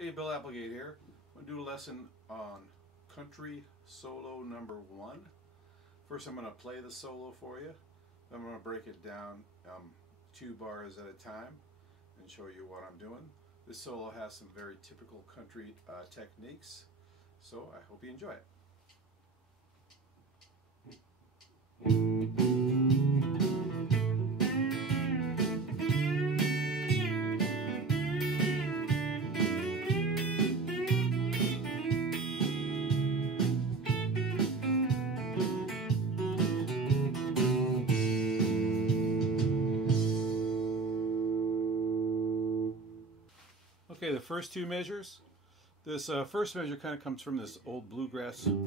Hey, Bill Applegate here. I'm going to do a lesson on country solo number 1. First I'm going to play the solo for you. Then I'm going to break it down 2 bars at a time and show you what I'm doing. This solo has some very typical country techniques, so I hope you enjoy it. Okay, the first 2 measures. This first measure kind of comes from this old bluegrass where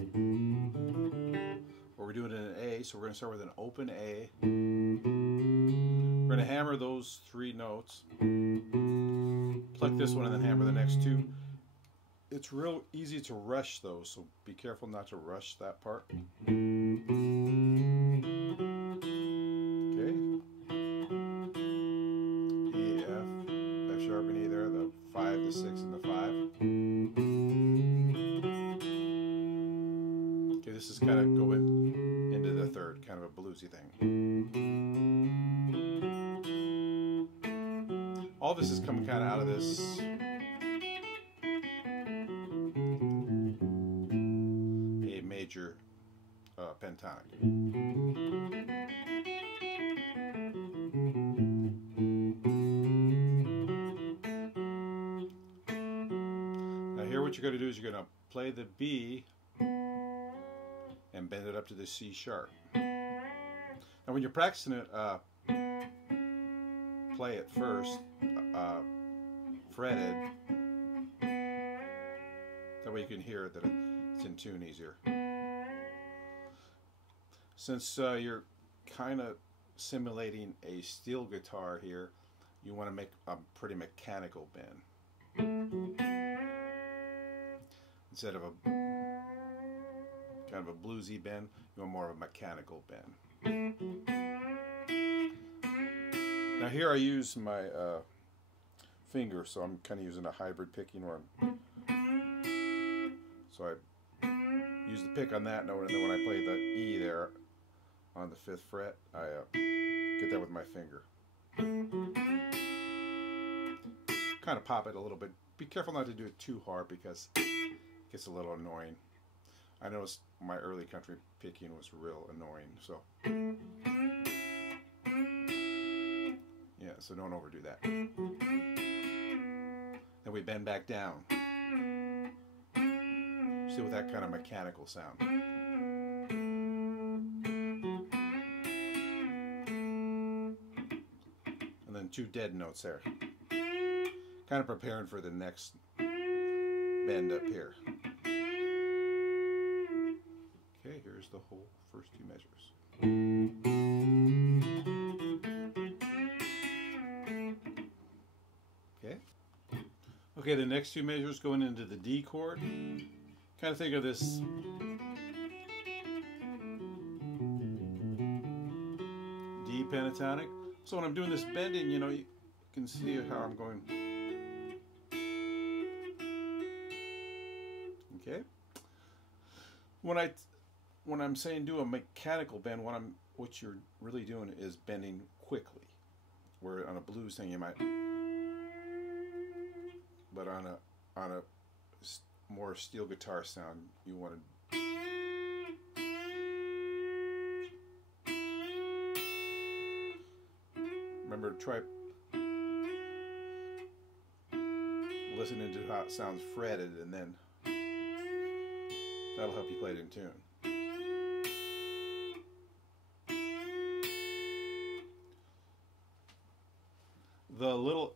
we're doing it in an A, so we're going to start with an open A. We're going to hammer those 3 notes, pluck this one, and then hammer the next 2. It's real easy to rush those, so be careful not to rush that part. Okay. E, F sharp and E there, the 5, the 6, and the 5. Okay, this is kind of going into the 3rd, kind of a bluesy thing. All this is coming kind of out of this A major pentatonic. Here what you're going to do is you're going to play the B and bend it up to the C sharp. Now when you're practicing it, play it first, fretted. That way you can hear that it's in tune easier. Since you're kind of simulating a steel guitar here, you want to make a pretty mechanical bend. Instead of a kind of a bluesy bend, you want more of a mechanical bend. Now here I use my finger, so I'm kind of using a hybrid picking one. So I use the pick on that note, and then when I play the E there on the 5th fret, I get that with my finger. Kind of pop it a little bit. Be careful not to do it too hard because gets a little annoying. I noticed my early country picking was real annoying, so yeah, so don't overdo that. Then we bend back down. Still with that kind of mechanical sound. And then 2 dead notes there. Kind of preparing for the next bend up here. Okay, here's the whole first 2 measures. Okay. Okay, the next 2 measures going into the D chord. Kind of think of this D pentatonic. So when I'm doing this bending, you know, you can see how I'm going. Okay. When I'm saying do a mechanical bend, what you're really doing is bending quickly. Where on a blues thing you might, but on a more steel guitar sound, you want to. Remember, try listening to how it sounds fretted, and then that'll help you play it in tune.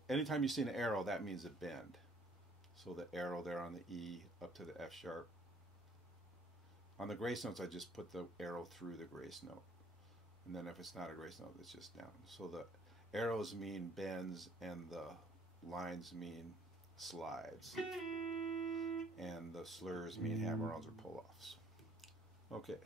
Anytime you see an arrow, that means a bend. So the arrow there on the E up to the F sharp. On the grace notes, I just put the arrow through the grace note. And then if it's not a grace note, it's just down. So the arrows mean bends and the lines mean slides. And the slurs mean hammer-ons or pull-offs. Okay.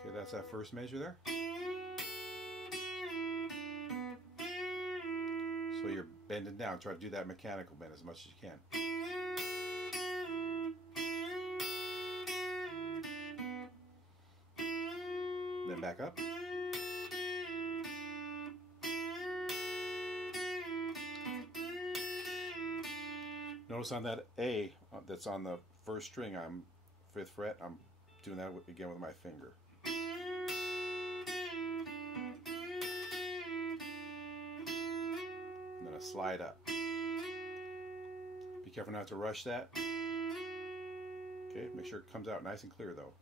Okay, that's that first measure there. So you're bending down. Try to do that mechanical bend as much as you can. Then back up. Notice on that A that's on the first string, I'm 5th fret, I'm doing that again with my finger. And then I slide up. Be careful not to rush that. Okay, make sure it comes out nice and clear though.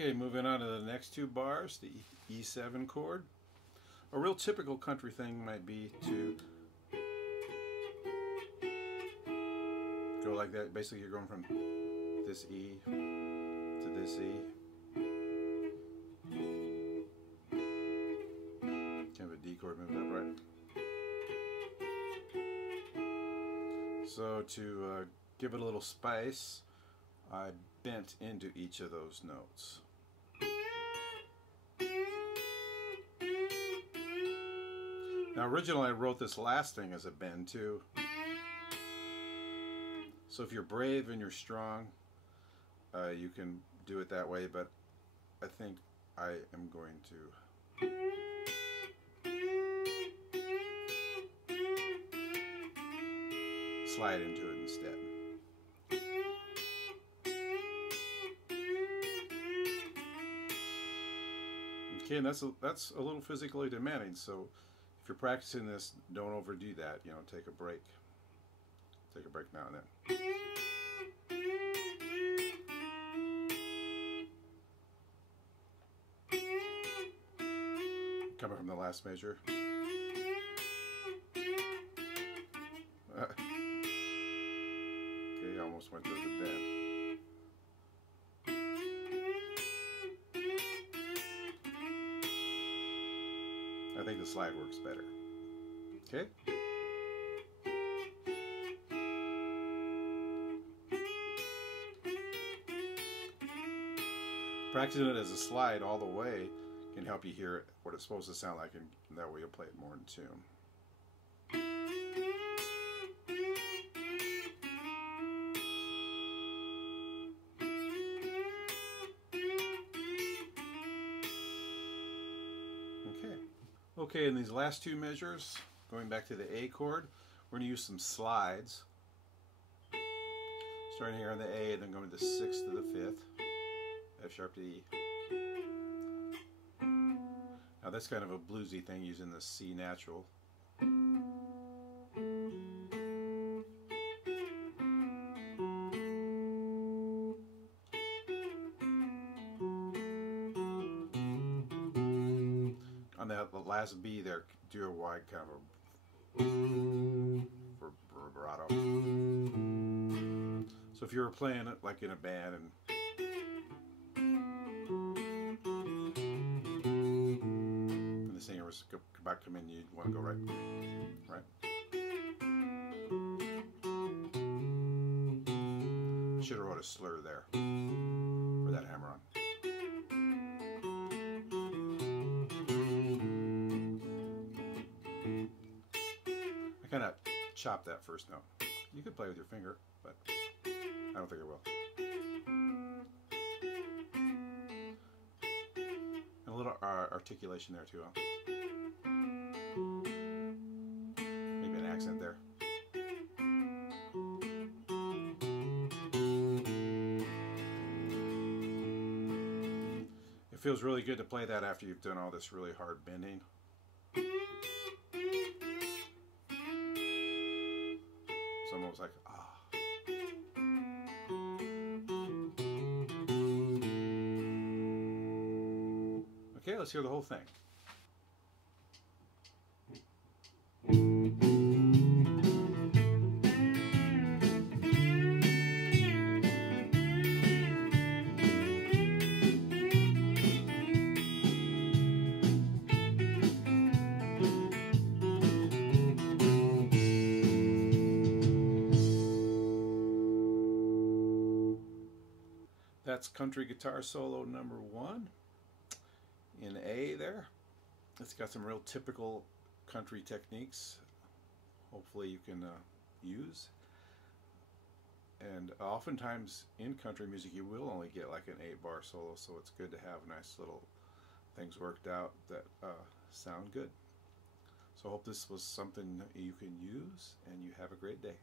Okay, moving on to the next 2 bars, the E7 chord. A real typical country thing might be to go like that. Basically, you're going from this E to this E. Kind of a D chord moved up, right? So to give it a little spice, I bent into each of those notes. Now originally I wrote this last thing as a bend too. So if you're brave and you're strong, you can do it that way, but I think I am going to slide into it instead. Okay, and that's a little physically demanding, so if you're practicing this, don't overdo that. You know, take a break. Take a break now and then. Coming from the last measure. Okay, almost went to the bend. I think the slide works better. Okay? Practicing it as a slide all the way can help you hear it, what it's supposed to sound like, and that way you'll play it more in tune. Okay, in these last 2 measures, going back to the A chord, we're going to use some slides. Starting here on the A and then going to the 6th to the 5th, F sharp to E. Now that's kind of a bluesy thing using the C natural. On the last B there, do a wide kind of a vibrato. So if you were playing it like in a band and the singer was about to come in, you'd want to go right. Should have wrote a slur there for that hammer on. I kind of chopped that first note. You could play with your finger, but I don't think I will. And a little articulation there too. Maybe an accent there. It feels really good to play that after you've done all this really hard bending. It's almost like, ah. Okay, let's hear the whole thing. that's country guitar solo number 1 in A there. It's got some real typical country techniques. Hopefully you can use. And oftentimes in country music you will only get like an 8-bar solo, so it's good to have nice little things worked out that sound good. So I hope this was something that you can use, and you have a great day.